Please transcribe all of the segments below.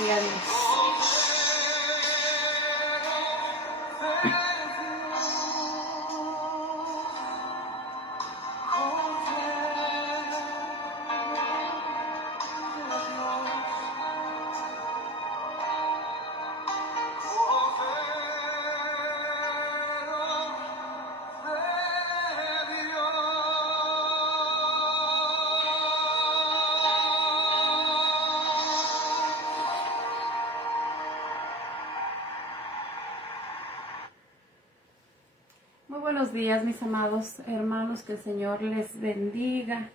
Gloria a Dios. Muy buenos días, mis amados hermanos, que el Señor les bendiga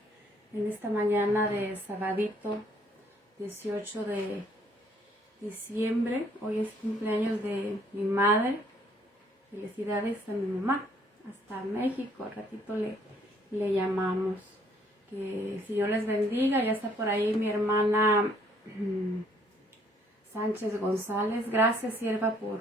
en esta mañana de sabadito 18 de diciembre. Hoy es cumpleaños de mi madre. Felicidades a mi mamá, hasta México, al ratito le llamamos. Que el Señor les bendiga. Ya está por ahí mi hermana Sánchez González. Gracias, sierva, por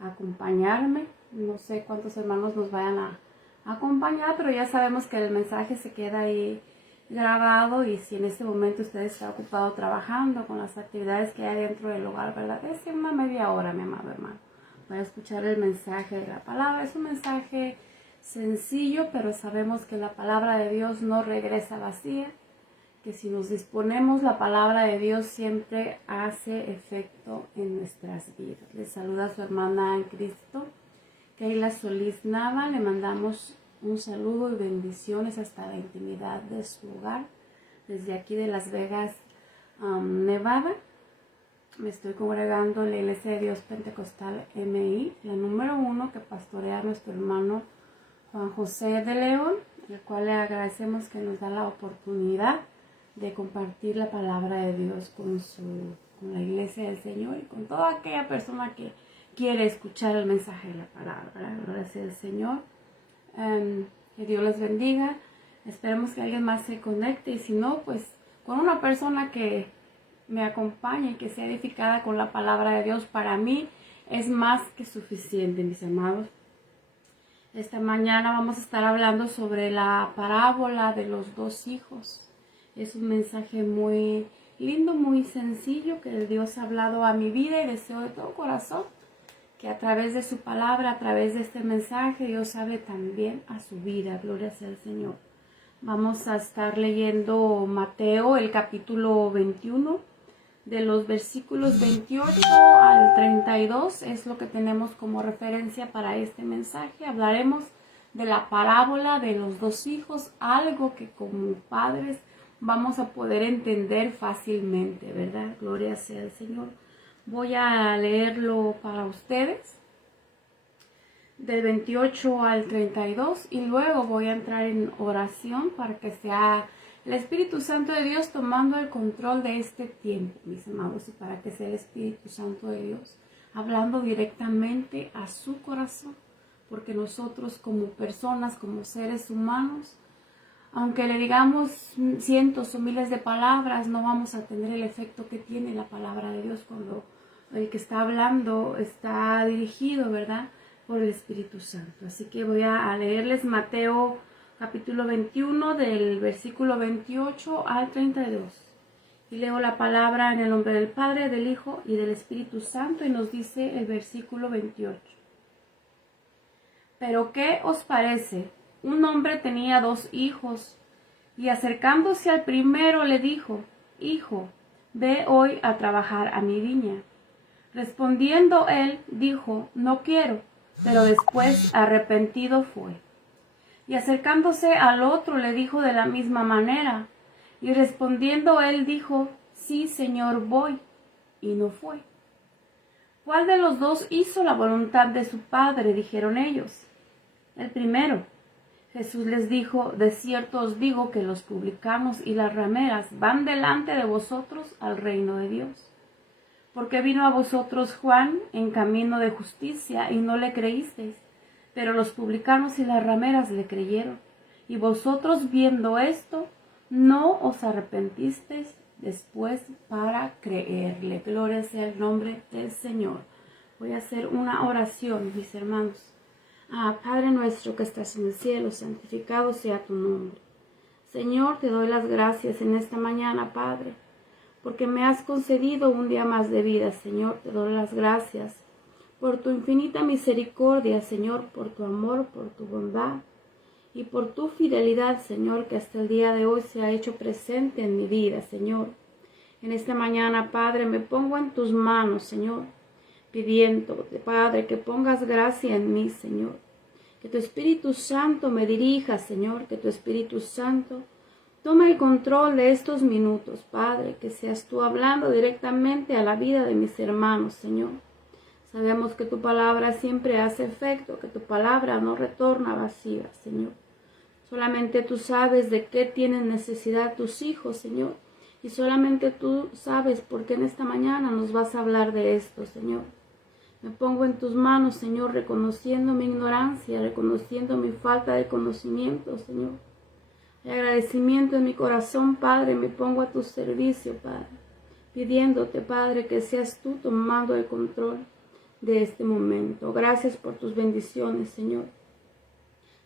acompañarme. No sé cuántos hermanos nos vayan a acompañar, pero ya sabemos que el mensaje se queda ahí grabado, y si en este momento usted está ocupado trabajando con las actividades que hay dentro del hogar, ¿verdad? Es una media hora, mi amado hermano, para escuchar el mensaje de la palabra. Es un mensaje sencillo, pero sabemos que la palabra de Dios no regresa vacía, que si nos disponemos, la palabra de Dios siempre hace efecto en nuestras vidas. Les saluda su hermana en Cristo, Keila Solís Nava. Le mandamos un saludo y bendiciones hasta la intimidad de su hogar, desde aquí de Las Vegas, Nevada. Me estoy congregando en la Iglesia de Dios Pentecostal MI, la número 1, que pastorea nuestro hermano Juan José de León, el cual le agradecemos que nos da la oportunidad de compartir la palabra de Dios con la Iglesia del Señor y con toda aquella persona que quiere escuchar el mensaje de la palabra. Gracias al Señor. Que Dios les bendiga. Esperemos que alguien más se conecte, y si no, pues con una persona que me acompañe y que sea edificada con la palabra de Dios, para mí es más que suficiente, mis amados. Esta mañana vamos a estar hablando sobre la parábola de los dos hijos. Es un mensaje muy lindo, muy sencillo, que Dios ha hablado a mi vida, y deseo de todo corazón que a través de su palabra, a través de este mensaje, Dios hable también a su vida. Gloria sea al Señor. Vamos a estar leyendo Mateo, el capítulo 21, de los versículos 28 al 32. Es lo que tenemos como referencia para este mensaje. Hablaremos de la parábola de los dos hijos, algo que como padres vamos a poder entender fácilmente, ¿verdad? Gloria sea al Señor. Voy a leerlo para ustedes, del 28 al 32, y luego voy a entrar en oración para que sea el Espíritu Santo de Dios tomando el control de este tiempo, mis amados, y para que sea el Espíritu Santo de Dios hablando directamente a su corazón, porque nosotros como personas, como seres humanos, aunque le digamos cientos o miles de palabras, no vamos a tener el efecto que tiene la palabra de Dios cuando el que está hablando está dirigido, ¿verdad?, por el Espíritu Santo. Así que voy a leerles Mateo capítulo 21, del versículo 28 al 32. Y leo la palabra en el nombre del Padre, del Hijo y del Espíritu Santo, y nos dice el versículo 28. ¿Pero qué os parece? Un hombre tenía 2 hijos, y acercándose al primero le dijo: Hijo, ve hoy a trabajar a mi viña. Respondiendo él, dijo: No quiero, pero después arrepentido fue. Y acercándose al otro le dijo de la misma manera, y respondiendo él dijo: Sí, Señor, voy, y no fue. ¿Cuál de los dos hizo la voluntad de su padre?, dijeron ellos. El primero. Jesús les dijo: De cierto os digo que los publicanos y las rameras van delante de vosotros al reino de Dios. Porque vino a vosotros Juan en camino de justicia, y no le creísteis, pero los publicanos y las rameras le creyeron. Y vosotros, viendo esto, no os arrepentisteis después para creerle. Gloria sea el nombre del Señor. Voy a hacer una oración, mis hermanos. Padre nuestro que estás en el cielo, santificado sea tu nombre. Señor, te doy las gracias en esta mañana, Padre, porque me has concedido un día más de vida, Señor. Te doy las gracias por tu infinita misericordia, Señor, por tu amor, por tu bondad y por tu fidelidad, Señor, que hasta el día de hoy se ha hecho presente en mi vida, Señor. En esta mañana, Padre, me pongo en tus manos, Señor, pidiéndote, Padre, que pongas gracia en mí, Señor. Que tu Espíritu Santo me dirija, Señor, que tu Espíritu Santo tome el control de estos minutos, Padre, que seas tú hablando directamente a la vida de mis hermanos, Señor. Sabemos que tu palabra siempre hace efecto, que tu palabra no retorna vacía, Señor. Solamente tú sabes de qué tienen necesidad tus hijos, Señor. Y solamente tú sabes por qué en esta mañana nos vas a hablar de esto, Señor. Me pongo en tus manos, Señor, reconociendo mi ignorancia, reconociendo mi falta de conocimiento, Señor. El agradecimiento en mi corazón, Padre, me pongo a tu servicio, Padre, pidiéndote, Padre, que seas tú tomando el control de este momento. Gracias por tus bendiciones, Señor.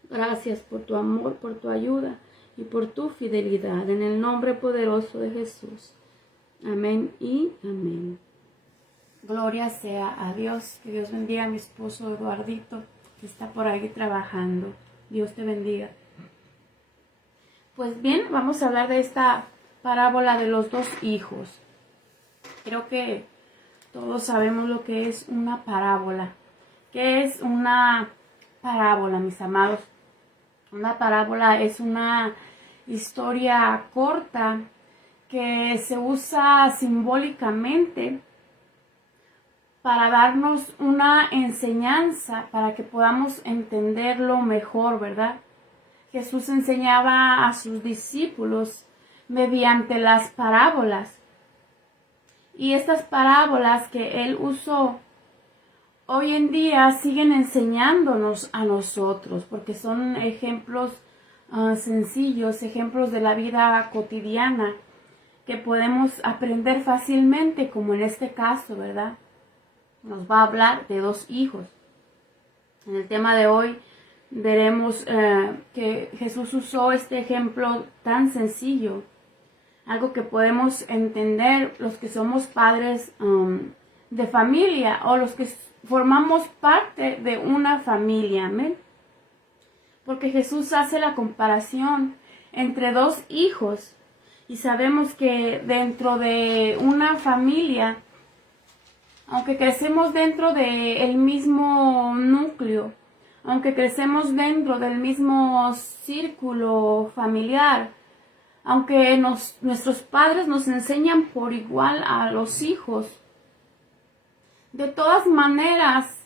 Gracias por tu amor, por tu ayuda y por tu fidelidad. En el nombre poderoso de Jesús. Amén y amén. Gloria sea a Dios. Que Dios bendiga a mi esposo Eduardito, que está por ahí trabajando. Dios te bendiga. Pues bien, vamos a hablar de esta parábola de los dos hijos. Creo que todos sabemos lo que es una parábola. ¿Qué es una parábola, mis amados? Una parábola es una historia corta que se usa simbólicamente para darnos una enseñanza, para que podamos entenderlo mejor, ¿verdad? Jesús enseñaba a sus discípulos mediante las parábolas. Y estas parábolas que él usó hoy en día siguen enseñándonos a nosotros, porque son ejemplos sencillos, ejemplos de la vida cotidiana que podemos aprender fácilmente, como en este caso, ¿verdad? Nos va a hablar de dos hijos. En el tema de hoy veremos que Jesús usó este ejemplo tan sencillo, algo que podemos entender los que somos padres de familia o los que formamos parte de una familia, amén. Porque Jesús hace la comparación entre dos hijos y sabemos que dentro de una familia, aunque crecemos dentro del mismo núcleo, aunque crecemos dentro del mismo círculo familiar, aunque nuestros padres nos enseñan por igual a los hijos, de todas maneras,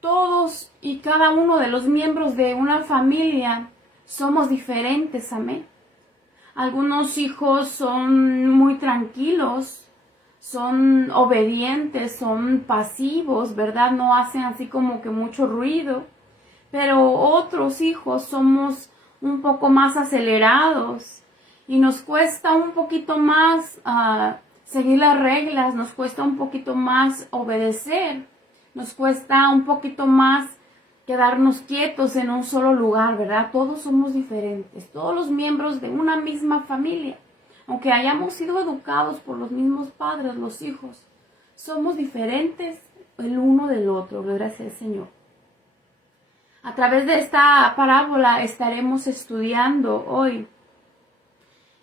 todos y cada uno de los miembros de una familia somos diferentes, amén. Algunos hijos son muy tranquilos, son obedientes, son pasivos, ¿verdad? No hacen así como que mucho ruido. Pero otros hijos somos un poco más acelerados y nos cuesta un poquito más seguir las reglas, nos cuesta un poquito más obedecer, nos cuesta un poquito más quedarnos quietos en un solo lugar, ¿verdad? Todos somos diferentes, todos los miembros de una misma familia. Aunque hayamos sido educados por los mismos padres, los hijos, somos diferentes el uno del otro, gloria sea el Señor. A través de esta parábola estaremos estudiando hoy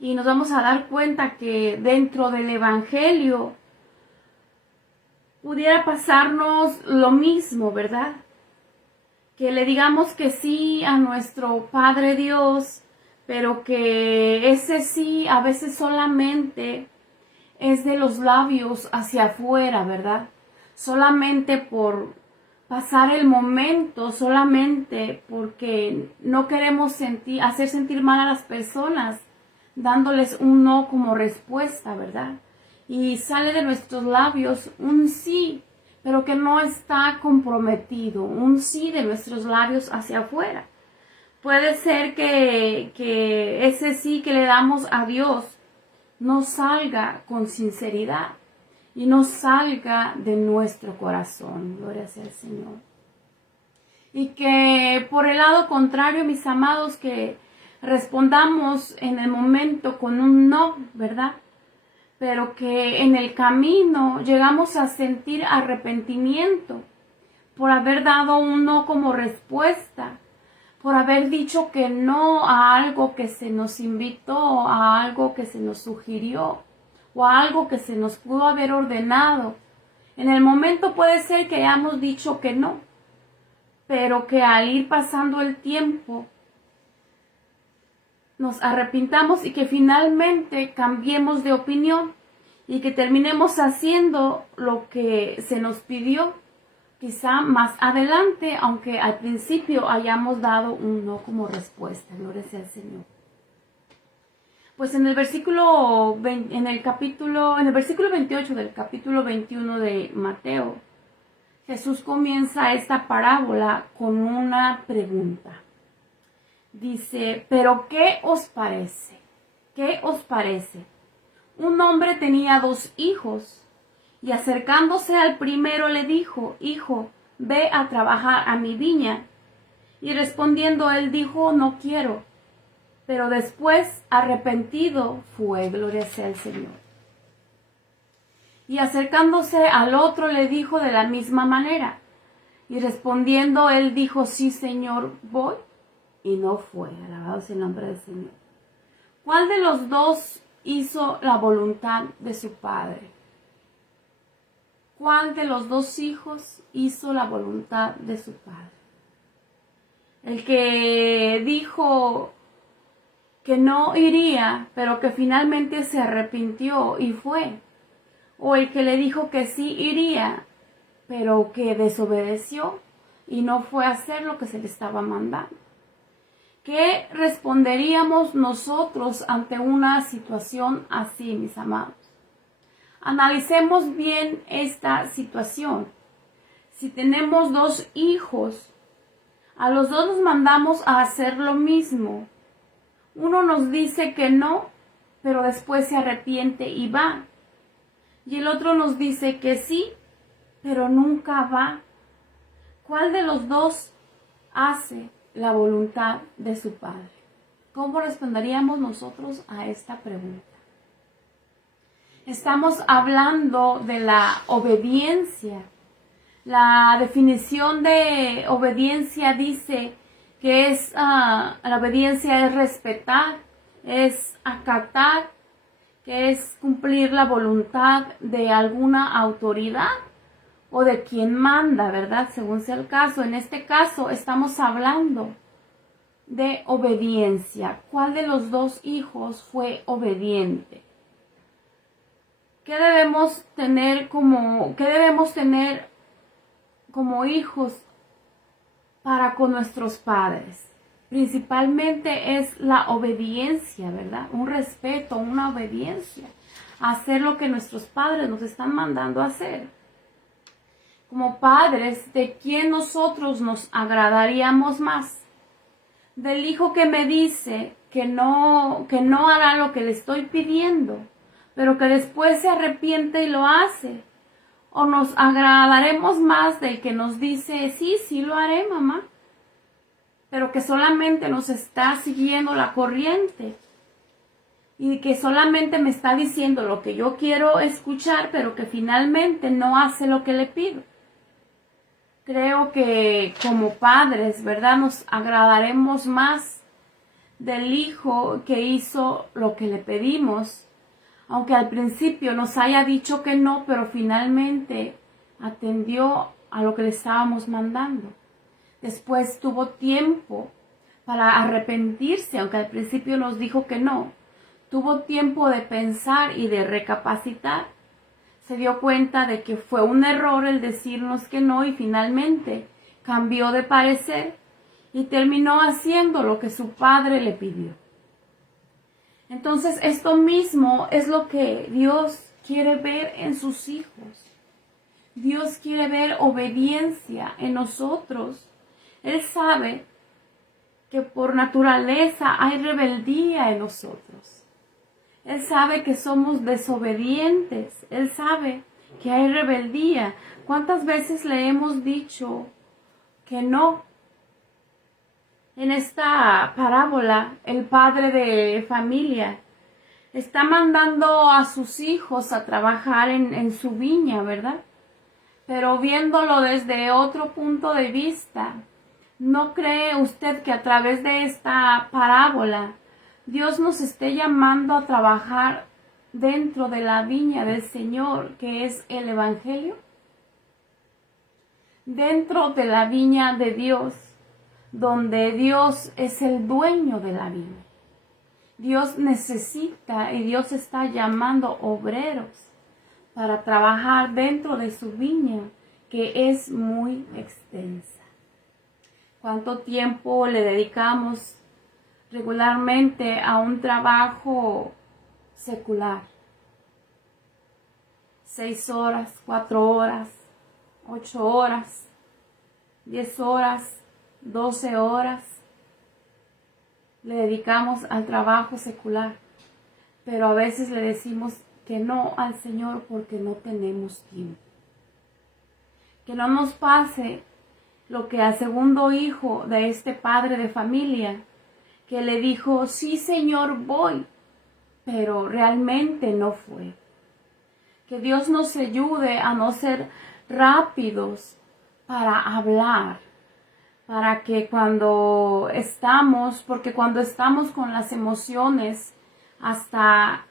y nos vamos a dar cuenta que dentro del Evangelio pudiera pasarnos lo mismo, ¿verdad? Que le digamos que sí a nuestro Padre Dios, pero que ese sí a veces solamente es de los labios hacia afuera, ¿verdad? Solamente por pasar el momento, solamente porque no queremos hacer sentir mal a las personas, dándoles un no como respuesta, ¿verdad? Y sale de nuestros labios un sí, pero que no está comprometido, un sí de nuestros labios hacia afuera. Puede ser que ese sí que le damos a Dios no salga con sinceridad y no salga de nuestro corazón. Gloria sea al Señor. Y que por el lado contrario, mis amados, que respondamos en el momento con un no, ¿verdad? pero que en el camino llegamos a sentir arrepentimiento por haber dado un no como respuesta, por haber dicho que no a algo que se nos invitó, a algo que se nos sugirió o a algo que se nos pudo haber ordenado. En el momento puede ser que hayamos dicho que no, pero que al ir pasando el tiempo nos arrepintamos y que finalmente cambiemos de opinión y que terminemos haciendo lo que se nos pidió, quizá más adelante, aunque al principio hayamos dado un no como respuesta. Gloria sea al Señor. Pues en el versículo 28 del capítulo 21 de Mateo, Jesús comienza esta parábola con una pregunta. Dice, ¿pero qué os parece? ¿Qué os parece? Un hombre tenía 2 hijos, y acercándose al primero le dijo, Hijo, ve a trabajar a mi viña. Y respondiendo él dijo, no quiero. Pero después, arrepentido fue, gloria sea al Señor. Y acercándose al otro le dijo de la misma manera. Y respondiendo él dijo, sí, Señor, voy. Y no fue, alabado sea el nombre del Señor. ¿Cuál de los 2 hizo la voluntad de su padre? ¿Cuál de los 2 hijos hizo la voluntad de su padre? El que dijo que no iría, pero que finalmente se arrepintió y fue. O el que le dijo que sí iría, pero que desobedeció y no fue a hacer lo que se le estaba mandando. ¿Qué responderíamos nosotros ante una situación así, mis amados? Analicemos bien esta situación. Si tenemos 2 hijos, a los 2 nos mandamos a hacer lo mismo. Uno nos dice que no, pero después se arrepiente y va. Y el otro nos dice que sí, pero nunca va. ¿Cuál de los 2 hace la voluntad de su padre? ¿Cómo responderíamos nosotros a esta pregunta? Estamos hablando de la obediencia. La definición de obediencia dice que la obediencia es respetar, es acatar, que es cumplir la voluntad de alguna autoridad o de quien manda, ¿verdad? Según sea el caso. En este caso estamos hablando de obediencia. ¿Cuál de los 2 hijos fue obediente? ¿Qué debemos tener como hijos para con nuestros padres? Principalmente es la obediencia, ¿verdad? Un respeto, una obediencia. Hacer lo que nuestros padres nos están mandando a hacer. Como padres, ¿de quién nosotros nos agradaríamos más? ¿Del hijo que me dice que no hará lo que le estoy pidiendo, pero que después se arrepiente y lo hace? ¿O nos agradaremos más del que nos dice, sí lo haré, mamá, pero que solamente nos está siguiendo la corriente y que solamente me está diciendo lo que yo quiero escuchar, pero que finalmente no hace lo que le pido? Creo que como padres, ¿verdad? Nos agradaremos más del hijo que hizo lo que le pedimos, aunque al principio nos haya dicho que no, pero finalmente atendió a lo que le estábamos mandando. Después tuvo tiempo para arrepentirse, aunque al principio nos dijo que no. Tuvo tiempo de pensar y de recapacitar. Se dio cuenta de que fue un error el decirnos que no y finalmente cambió de parecer y terminó haciendo lo que su padre le pidió. Entonces esto mismo es lo que Dios quiere ver en sus hijos. Dios quiere ver obediencia en nosotros. Él sabe que por naturaleza hay rebeldía en nosotros. Él sabe que somos desobedientes. Él sabe que hay rebeldía. ¿Cuántas veces le hemos dicho que no? En esta parábola, el padre de familia está mandando a sus hijos a trabajar en su viña, ¿verdad? Pero viéndolo desde otro punto de vista, ¿no cree usted que a través de esta parábola Dios nos esté llamando a trabajar dentro de la viña del Señor, que es el Evangelio? Dentro de la viña de Dios, donde Dios es el dueño de la viña. Dios necesita y Dios está llamando obreros para trabajar dentro de su viña, que es muy extensa. ¿Cuánto tiempo le dedicamos regularmente a un trabajo secular? 6 horas, 4 horas, 8 horas, 10 horas, 12 horas. Le dedicamos al trabajo secular, pero a veces le decimos que no al Señor porque no tenemos tiempo. Que no nos pase lo que al segundo hijo de este padre de familia, que le dijo, sí Señor voy, pero realmente no fue. Que Dios nos ayude a no ser rápidos para hablar, para que porque cuando estamos con las emociones hasta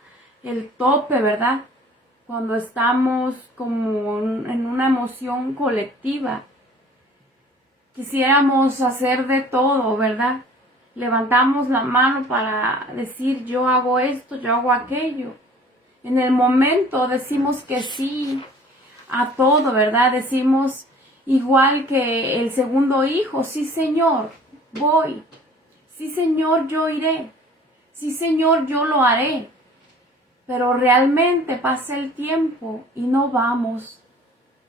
el tope, ¿verdad? Cuando estamos como en una emoción colectiva, quisiéramos hacer de todo, ¿verdad? Levantamos la mano para decir yo hago esto, yo hago aquello. En el momento decimos que sí a todo, ¿verdad? Decimos igual que el segundo hijo, sí Señor, voy. Sí Señor, yo iré. Sí Señor, yo lo haré. Pero realmente pasa el tiempo y no vamos,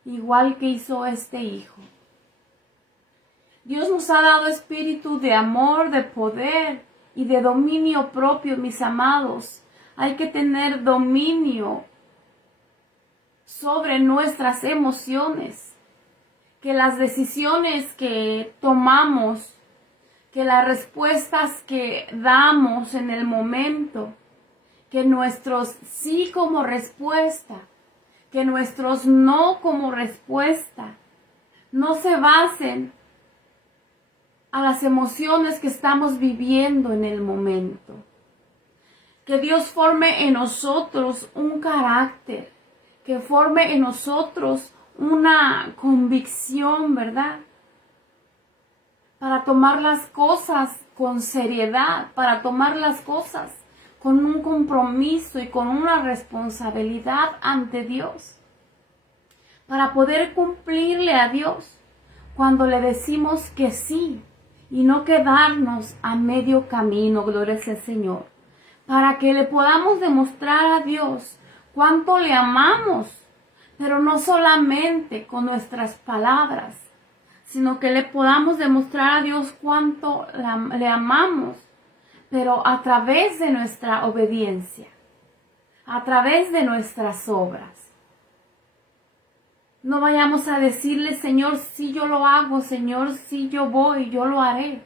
igual que hizo este hijo. Dios nos ha dado espíritu de amor, de poder y de dominio propio, mis amados. Hay que tener dominio sobre nuestras emociones. Que las decisiones que tomamos, que las respuestas que damos en el momento, que nuestros sí como respuesta, que nuestros no como respuesta, no se basen a las emociones que estamos viviendo en el momento. Que Dios forme en nosotros un carácter, que forme en nosotros una convicción, ¿verdad? Para tomar las cosas con seriedad, para tomar las cosas con un compromiso y con una responsabilidad ante Dios. Para poder cumplirle a Dios cuando le decimos que sí y no quedarnos a medio camino, gloria sea al Señor. Para que le podamos demostrar a Dios cuánto le amamos, pero no solamente con nuestras palabras, sino que le podamos demostrar a Dios cuánto le amamos, pero a través de nuestra obediencia, a través de nuestras obras. No vayamos a decirle, Señor, sí yo lo hago, Señor, sí yo voy, yo lo haré,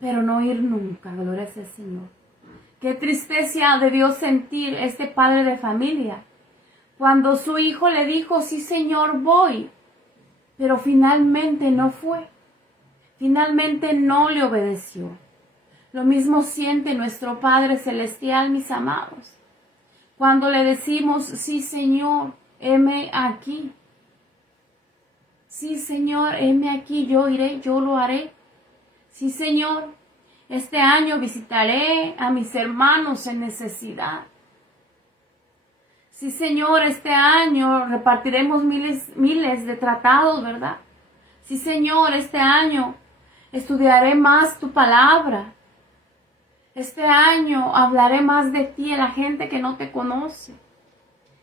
pero no ir nunca, gloria sea al Señor. Qué tristeza debió sentir este padre de familia cuando su hijo le dijo, sí Señor, voy, pero finalmente no fue. Finalmente no le obedeció. Lo mismo siente nuestro Padre Celestial, mis amados. Cuando le decimos, sí Señor, heme aquí. Sí Señor, heme aquí, yo iré, yo lo haré. Sí Señor, este año visitaré a mis hermanos en necesidad. Sí, Señor, este año repartiremos miles de tratados, ¿verdad? Sí, Señor, este año estudiaré más tu palabra. Este año hablaré más de ti a la gente que no te conoce.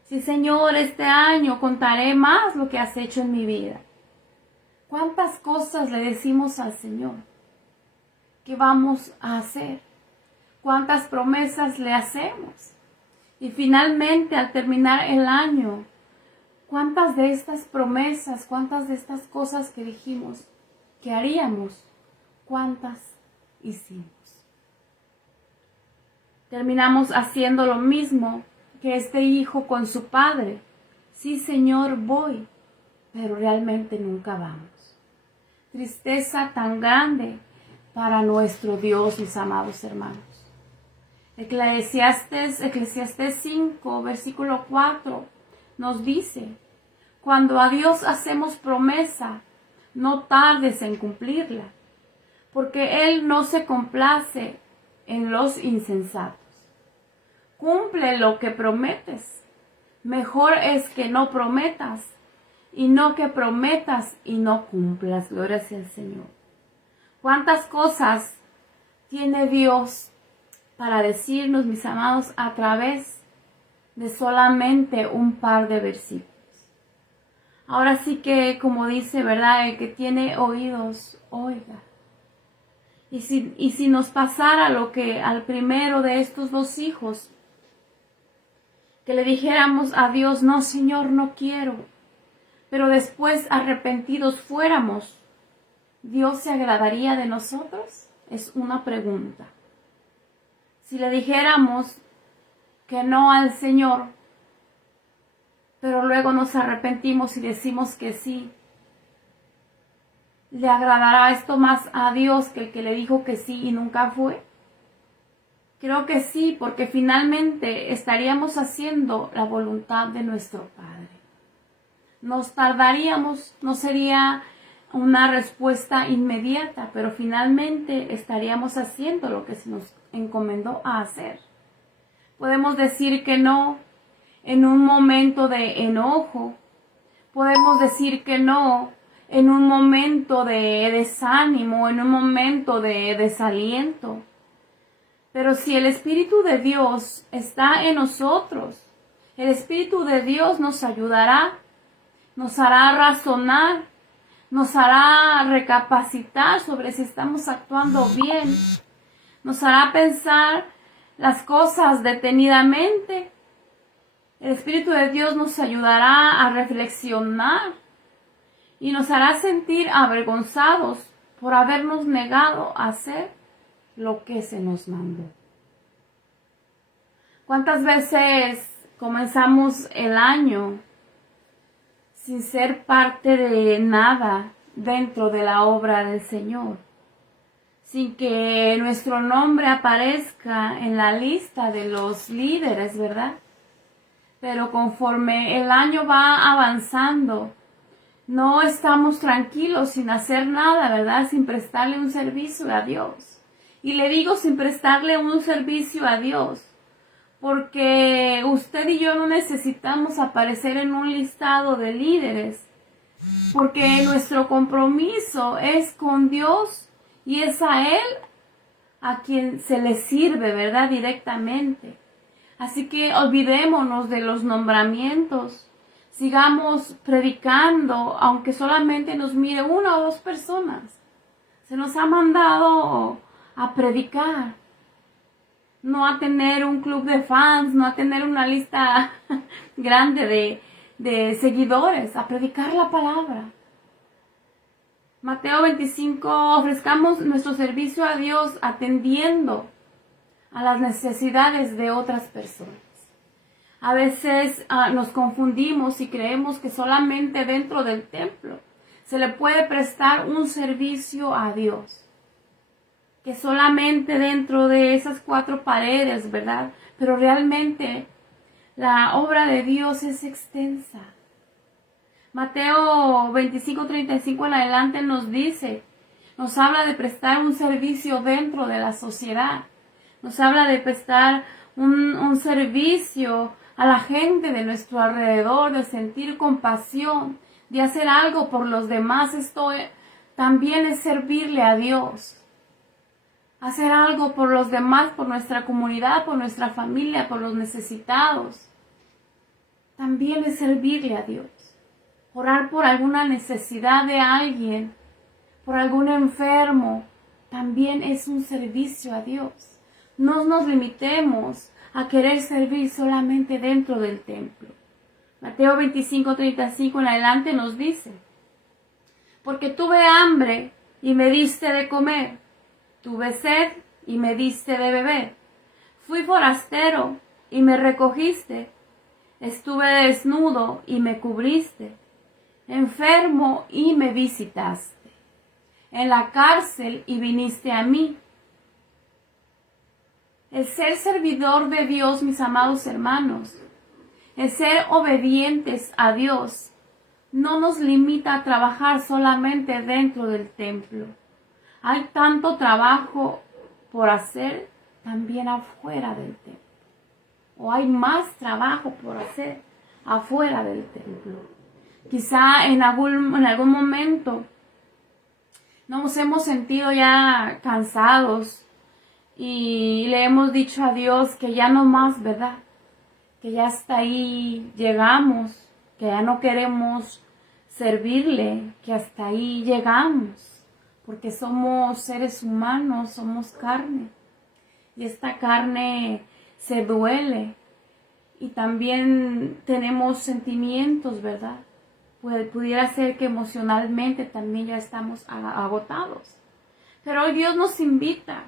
Sí, Señor, este año contaré más lo que has hecho en mi vida. ¿Cuántas cosas le decimos al Señor? ¿Qué vamos a hacer? ¿Cuántas promesas le hacemos? Y finalmente, al terminar el año, ¿cuántas de estas promesas, cuántas de estas cosas que dijimos que haríamos, cuántas hicimos? terminamos haciendo lo mismo que este hijo con su padre. Sí, Señor, voy, pero realmente nunca vamos. Tristeza tan grande para nuestro Dios, mis amados hermanos. Eclesiastés 5, versículo 4, nos dice: cuando a Dios hacemos promesa, no tardes en cumplirla, porque Él no se complace en los insensatos. Cumple lo que prometes. Mejor es que no prometas, y no que prometas y no cumplas. Gloria sea al Señor. ¿Cuántas cosas tiene Dios para decirnos, mis amados, a través de solamente un par de versículos? Ahora sí que, como dice, ¿verdad? El que tiene oídos, oiga. Y si nos pasara lo que al primero de estos dos hijos, que le dijéramos a Dios: no, Señor, no quiero, pero después arrepentidos fuéramos, ¿Dios se agradaría de nosotros? Es una pregunta. Si le dijéramos que no al Señor, pero luego nos arrepentimos y decimos que sí, ¿le agradará esto más a Dios que el que le dijo que sí y nunca fue? Creo que sí, porque finalmente estaríamos haciendo la voluntad de nuestro Padre. Nos tardaríamos, no sería una respuesta inmediata, pero finalmente estaríamos haciendo lo que se nos encomendó a hacer. Podemos decir que no en un momento de enojo, podemos decir que no en un momento de desánimo, en un momento de desaliento. Pero si el Espíritu de Dios está en nosotros, el Espíritu de Dios nos ayudará, nos hará razonar, nos hará recapacitar sobre si estamos actuando bien, nos hará pensar las cosas detenidamente. El Espíritu de Dios nos ayudará a reflexionar y nos hará sentir avergonzados por habernos negado a hacer lo que se nos mandó. ¿Cuántas veces comenzamos el año sin ser parte de nada dentro de la obra del Señor? Sin que nuestro nombre aparezca en la lista de los líderes, ¿verdad? Pero conforme el año va avanzando, no estamos tranquilos sin hacer nada, ¿verdad? Sin prestarle un servicio a Dios. Y le digo sin prestarle un servicio a Dios, porque usted y yo no necesitamos aparecer en un listado de líderes, porque nuestro compromiso es con Dios y es a Él a quien se le sirve, ¿verdad? Directamente. Así que olvidémonos de los nombramientos, sigamos predicando, aunque solamente nos mire una o dos personas. Se nos ha mandado a predicar, no a tener un club de fans, no a tener una lista grande de seguidores, a predicar la palabra. Mateo 25, ofrezcamos nuestro servicio a Dios atendiendo a las necesidades de otras personas. A veces nos confundimos y creemos que solamente dentro del templo se le puede prestar un servicio a Dios. Que solamente dentro de esas cuatro paredes, ¿verdad? Pero realmente la obra de Dios es extensa. Mateo 25:35 en adelante nos dice, nos habla de prestar un servicio dentro de la sociedad. Nos habla de prestar un servicio a la gente de nuestro alrededor, de sentir compasión, de hacer algo por los demás. Esto también es servirle a Dios. Hacer algo por los demás, por nuestra comunidad, por nuestra familia, por los necesitados. También es servirle a Dios. Orar por alguna necesidad de alguien, por algún enfermo, también es un servicio a Dios. No nos limitemos a querer servir solamente dentro del templo. Mateo 25:35 en adelante nos dice, porque tuve hambre y me diste de comer, tuve sed y me diste de beber, Fui forastero y me recogiste. Estuve desnudo y me cubriste. Enfermo y me visitaste. En la cárcel y viniste a mí. El ser servidor de Dios, mis amados hermanos, el ser obedientes a Dios, no nos limita a trabajar solamente dentro del templo. Hay tanto trabajo por hacer también afuera del templo. O hay más trabajo por hacer afuera del templo. Quizá en algún momento nos hemos sentido ya cansados y le hemos dicho a Dios que ya no más, ¿verdad? Que ya hasta ahí llegamos, que ya no queremos servirle, que hasta ahí llegamos, porque somos seres humanos, somos carne, y esta carne se duele, y también tenemos sentimientos, ¿verdad? Pudiera ser que emocionalmente también ya estamos agotados, pero hoy Dios nos invita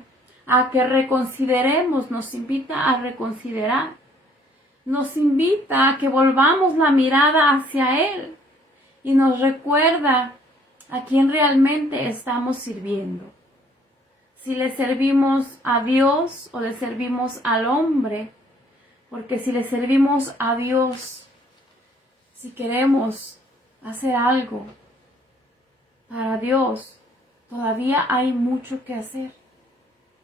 a que reconsideremos, nos invita a reconsiderar, nos invita a que volvamos la mirada hacia Él y nos recuerda a quién realmente estamos sirviendo. Si le servimos a Dios o le servimos al hombre, porque si le servimos a Dios, si queremos hacer algo para Dios, todavía hay mucho que hacer.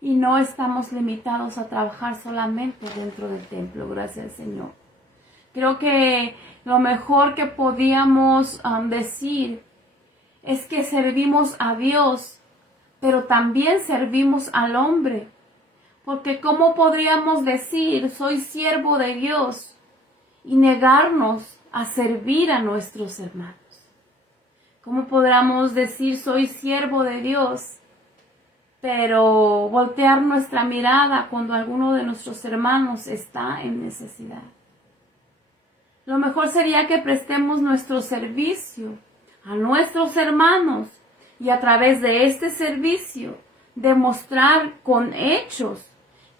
Y no estamos limitados a trabajar solamente dentro del templo, gracias al Señor. Creo que lo mejor que podíamos decir es que servimos a Dios, pero también servimos al hombre. Porque ¿cómo podríamos decir, soy siervo de Dios, y negarnos a servir a nuestros hermanos? ¿Cómo podríamos decir, soy siervo de Dios, pero voltear nuestra mirada cuando alguno de nuestros hermanos está en necesidad? Lo mejor sería que prestemos nuestro servicio a nuestros hermanos y a través de este servicio demostrar con hechos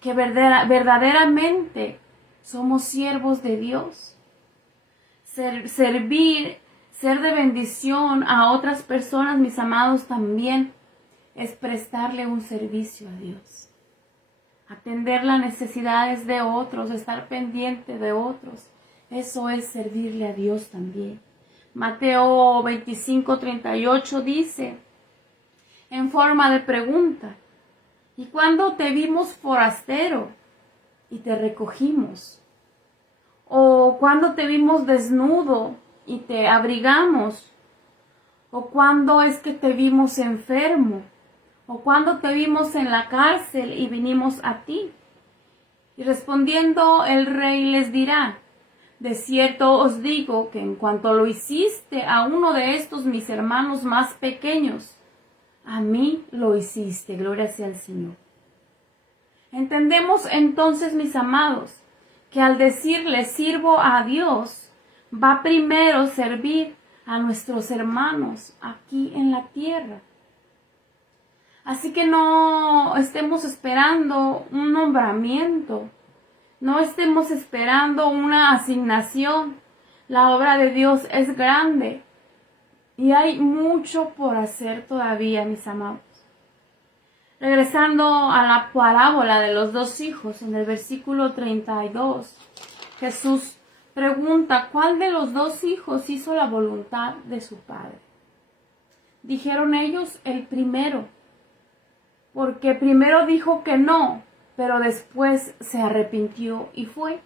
que verdaderamente somos siervos de Dios. Servir, ser de bendición a otras personas, mis amados, también es prestarle un servicio a Dios. Atender las necesidades de otros, estar pendiente de otros. Eso es servirle a Dios también. Mateo 25:38 dice, en forma de pregunta, ¿y cuándo te vimos forastero y te recogimos? ¿O cuándo te vimos desnudo y te abrigamos? ¿O cuándo es que te vimos enfermo? ¿O cuándo te vimos en la cárcel y vinimos a ti? Y respondiendo el rey les dirá, de cierto os digo que en cuanto lo hiciste a uno de estos mis hermanos más pequeños, a mí lo hiciste. Gloria sea al Señor. Entendemos entonces, mis amados, que al decirle sirvo a Dios, va primero servir a nuestros hermanos aquí en la tierra. Así que no estemos esperando un nombramiento, no estemos esperando una asignación. La obra de Dios es grande y hay mucho por hacer todavía, mis amados. Regresando a la parábola de los dos hijos, en el versículo 32, Jesús pregunta, ¿cuál de los dos hijos hizo la voluntad de su padre? Dijeron ellos, el primero, porque primero dijo que no, pero después se arrepintió y fue.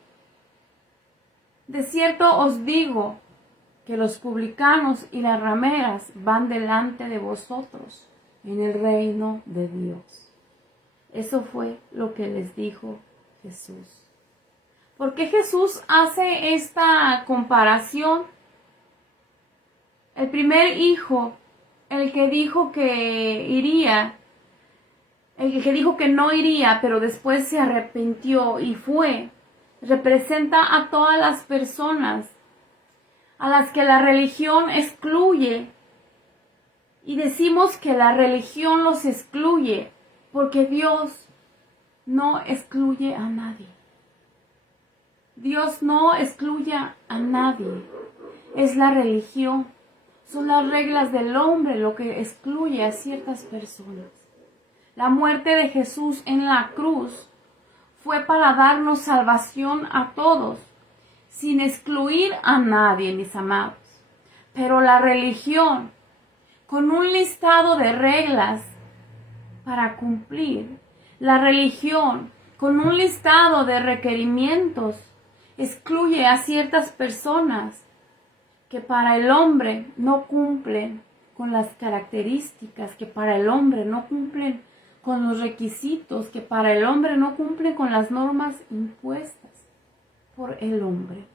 De cierto os digo que los publicanos y las rameras van delante de vosotros en el reino de Dios. Eso fue lo que les dijo Jesús. ¿Por qué Jesús hace esta comparación? El primer hijo, el que dijo que iría, el que dijo que no iría, pero después se arrepintió y fue, representa a todas las personas a las que la religión excluye. Y decimos que la religión los excluye porque Dios no excluye a nadie. Dios no excluye a nadie. Es la religión. Son las reglas del hombre lo que excluye a ciertas personas. La muerte de Jesús en la cruz fue para darnos salvación a todos, sin excluir a nadie, mis amados. Pero la religión, con un listado de reglas para cumplir, la religión, con un listado de requerimientos, excluye a ciertas personas que para el hombre no cumplen con las características, que para el hombre no cumplen con los requisitos, que para el hombre no cumplen con las normas impuestas por el hombre.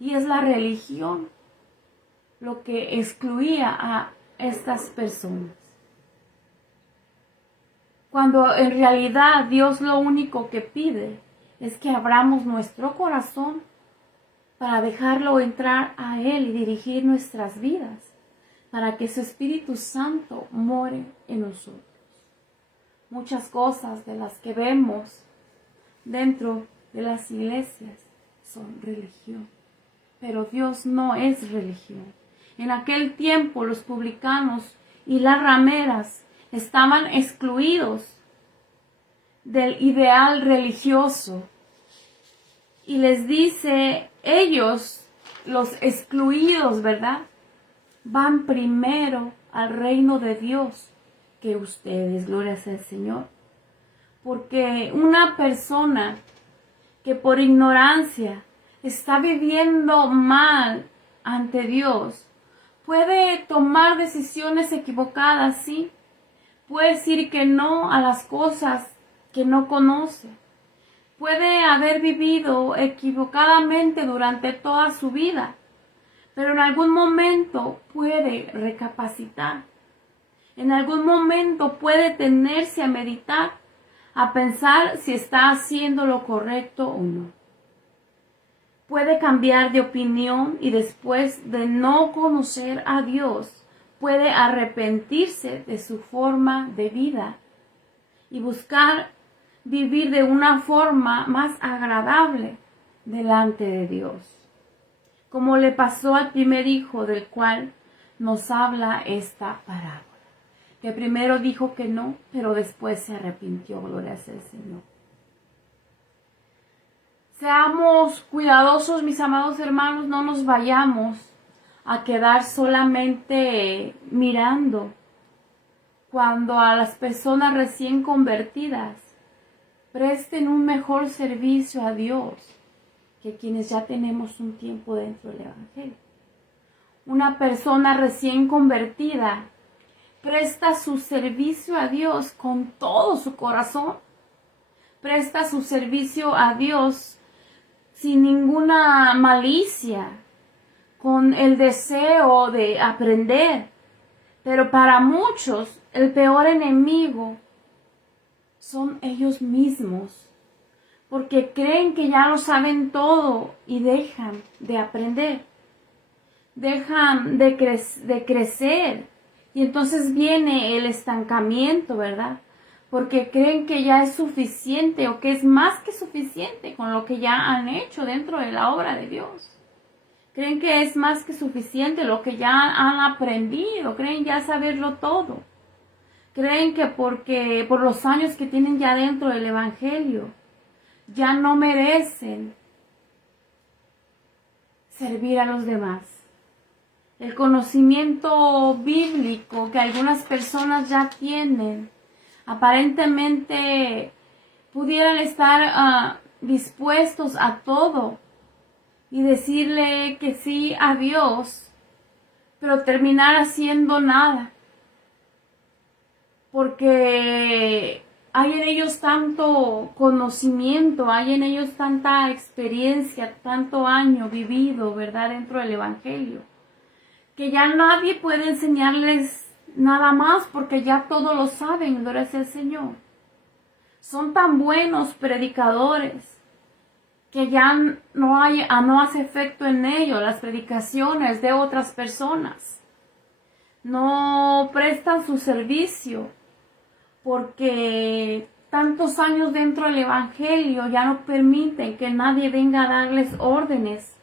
Y es la religión lo que excluía a estas personas. Cuando en realidad Dios lo único que pide es que abramos nuestro corazón para dejarlo entrar a Él y dirigir nuestras vidas, para que su Espíritu Santo more en nosotros. Muchas cosas de las que vemos dentro de las iglesias son religión, pero Dios no es religión. En aquel tiempo los publicanos y las rameras estaban excluidos del ideal religioso. Y les dice, ellos, los excluidos, ¿verdad? Van primero al reino de Dios que ustedes, gloria sea al Señor. Porque una persona que por ignorancia está viviendo mal ante Dios, puede tomar decisiones equivocadas, sí. Puede decir que no a las cosas que no conoce. Puede haber vivido equivocadamente durante toda su vida, pero en algún momento puede recapacitar. En algún momento puede detenerse a meditar, a pensar si está haciendo lo correcto o no. Puede cambiar de opinión y después de no conocer a Dios, puede arrepentirse de su forma de vida y buscar vivir de una forma más agradable delante de Dios. Como le pasó al primer hijo del cual nos habla esta parábola. Que primero dijo que no, pero después se arrepintió, gloria sea al Señor. Seamos cuidadosos, mis amados hermanos, no nos vayamos a quedar solamente mirando cuando a las personas recién convertidas presten un mejor servicio a Dios que quienes ya tenemos un tiempo dentro del Evangelio. Una persona recién convertida presta su servicio a Dios con todo su corazón. Presta su servicio a Dios sin ninguna malicia, con el deseo de aprender. Pero para muchos, el peor enemigo son ellos mismos, porque creen que ya lo saben todo y dejan de aprender, dejan de crecer, y entonces viene el estancamiento, ¿verdad? Porque creen que ya es suficiente o que es más que suficiente con lo que ya han hecho dentro de la obra de Dios. Creen que es más que suficiente lo que ya han aprendido, creen ya saberlo todo. Creen que porque por los años que tienen ya dentro del Evangelio, ya no merecen servir a los demás. El conocimiento bíblico que algunas personas ya tienen, aparentemente pudieran estar dispuestos a todo y decirle que sí a Dios, pero terminar haciendo nada. Porque hay en ellos tanto conocimiento, hay en ellos tanta experiencia, tanto año vivido, ¿verdad?, dentro del Evangelio, que ya nadie puede enseñarles nada más porque ya todo lo saben, gloria sea al Señor. Son tan buenos predicadores que ya no hace efecto en ellos las predicaciones de otras personas. No prestan su servicio porque tantos años dentro del Evangelio ya no permiten que nadie venga a darles órdenes,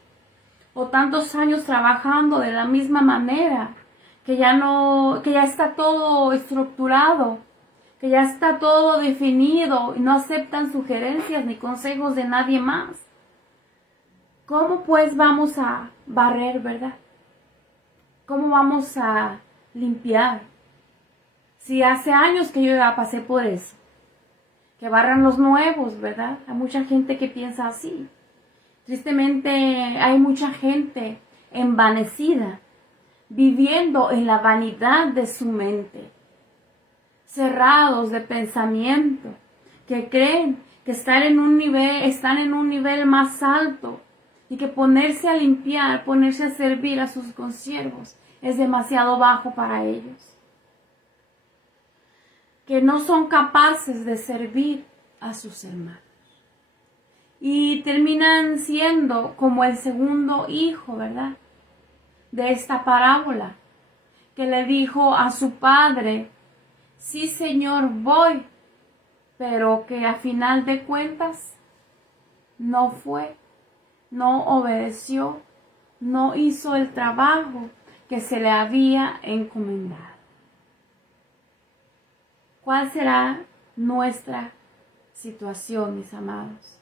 o tantos años trabajando de la misma manera, que ya está todo estructurado, que ya está todo definido y no aceptan sugerencias ni consejos de nadie más. ¿Cómo pues vamos a barrer, verdad? ¿Cómo vamos a limpiar? Si hace años que yo ya pasé por eso. Que barran los nuevos, ¿verdad? Hay mucha gente que piensa así. Tristemente hay mucha gente envanecida, viviendo en la vanidad de su mente, cerrados de pensamiento, que creen que están en un nivel más alto y que ponerse a limpiar, ponerse a servir a sus consiervos es demasiado bajo para ellos. Que no son capaces de servir a sus hermanos. Y terminan siendo como el segundo hijo, ¿verdad? De esta parábola, que le dijo a su padre, sí Señor, voy, pero que a final de cuentas no fue, no obedeció, no hizo el trabajo que se le había encomendado. ¿Cuál será nuestra situación, mis amados?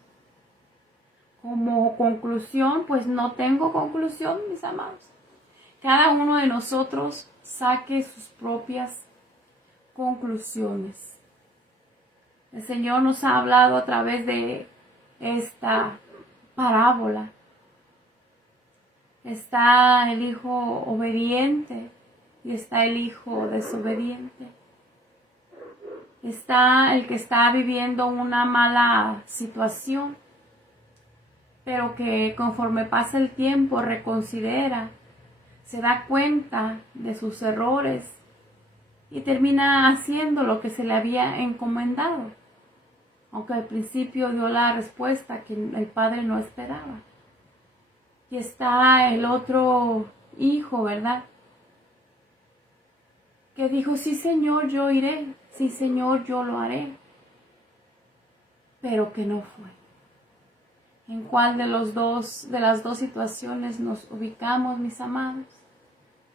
Como conclusión, pues no tengo conclusión, mis amados. Cada uno de nosotros saque sus propias conclusiones. El Señor nos ha hablado a través de esta parábola. Está el hijo obediente y está el hijo desobediente. Está el que está viviendo una mala situación, pero que conforme pasa el tiempo reconsidera, se da cuenta de sus errores y termina haciendo lo que se le había encomendado, aunque al principio dio la respuesta que el padre no esperaba. Y está el otro hijo, ¿verdad? Que dijo, sí Señor, yo iré, sí Señor, yo lo haré, pero que no fue. ¿En cuál de las dos situaciones nos ubicamos, mis amados?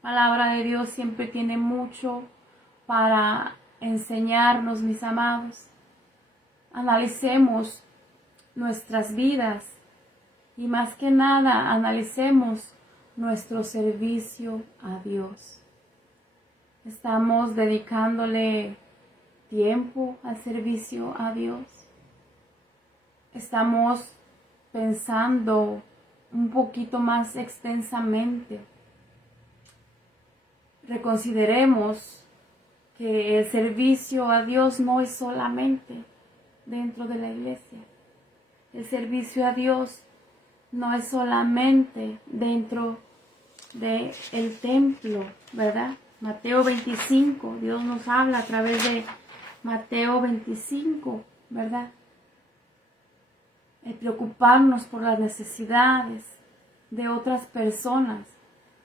La palabra de Dios siempre tiene mucho para enseñarnos, mis amados. Analicemos nuestras vidas y más que nada analicemos nuestro servicio a Dios. ¿Estamos dedicándole tiempo al servicio a Dios? ¿Estamos pensando un poquito más extensamente? Reconsideremos que el servicio a Dios no es solamente dentro de la iglesia. El servicio a Dios no es solamente dentro del templo, ¿verdad? Mateo 25, Dios nos habla a través de Mateo 25, ¿verdad? El preocuparnos por las necesidades de otras personas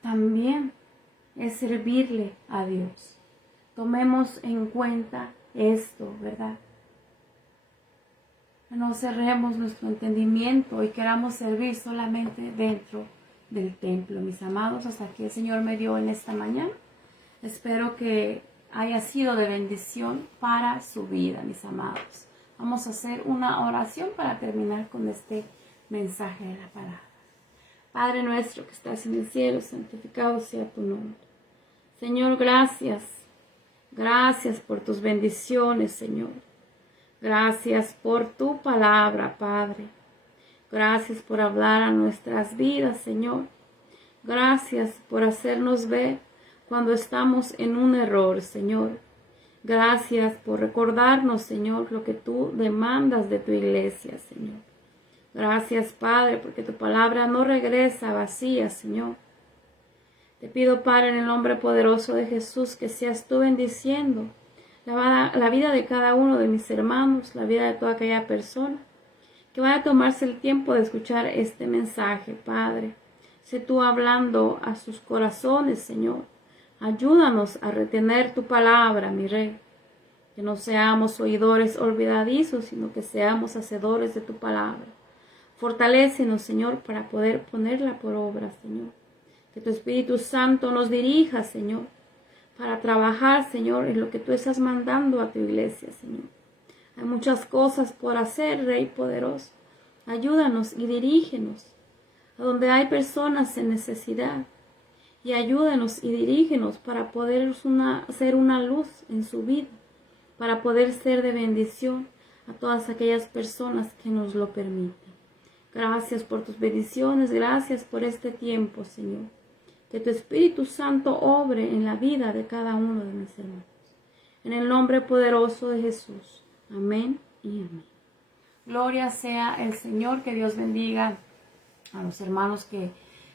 también es servirle a Dios. Tomemos en cuenta esto, ¿verdad? No cerremos nuestro entendimiento y queramos servir solamente dentro del templo, mis amados. Hasta aquí el Señor me dio en esta mañana. Espero que haya sido de bendición para su vida, mis amados. Vamos a hacer una oración para terminar con este mensaje de la palabra. Padre nuestro que estás en el cielo, santificado sea tu nombre. Señor, gracias. Gracias por tus bendiciones, Señor. Gracias por tu palabra, Padre. Gracias por hablar a nuestras vidas, Señor. Gracias por hacernos ver cuando estamos en un error, Señor. Gracias por recordarnos, Señor, lo que tú demandas de tu iglesia, Señor. Gracias, Padre, porque tu palabra no regresa vacía, Señor. Te pido, Padre, en el nombre poderoso de Jesús, que seas tú bendiciendo la vida de cada uno de mis hermanos, la vida de toda aquella persona que vaya a tomarse el tiempo de escuchar este mensaje, Padre. Sé tú hablando a sus corazones, Señor. Ayúdanos a retener tu palabra, mi Rey. que no seamos oidores olvidadizos, sino que seamos hacedores de tu palabra. Fortalécenos, Señor, para poder ponerla por obra, Señor. Que tu Espíritu Santo nos dirija, Señor, para trabajar, Señor, en lo que tú estás mandando a tu iglesia, Señor. Hay muchas cosas por hacer, Rey poderoso. Ayúdanos y dirígenos a donde hay personas en necesidad. Y ayúdanos y dirígenos para poder ser una luz en su vida, para poder ser de bendición a todas aquellas personas que nos lo permiten. Gracias por tus bendiciones, gracias por este tiempo, Señor. Que tu Espíritu Santo obre en la vida de cada uno de mis hermanos. En el nombre poderoso de Jesús. Amén y amén. Gloria sea el Señor, que Dios bendiga a los hermanos que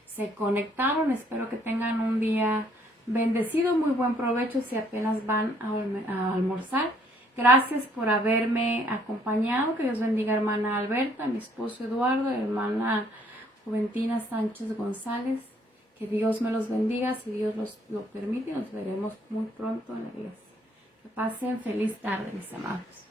se conectaron. Espero que tengan un día bendecido, muy buen provecho si apenas van a almorzar. Gracias por haberme acompañado. Que Dios bendiga a hermana Alberta, a mi esposo Eduardo, a hermana Juventina Sánchez González. Que Dios me los bendiga, si Dios lo permite. Nos veremos muy pronto en la iglesia. Que pasen feliz tarde, mis amados.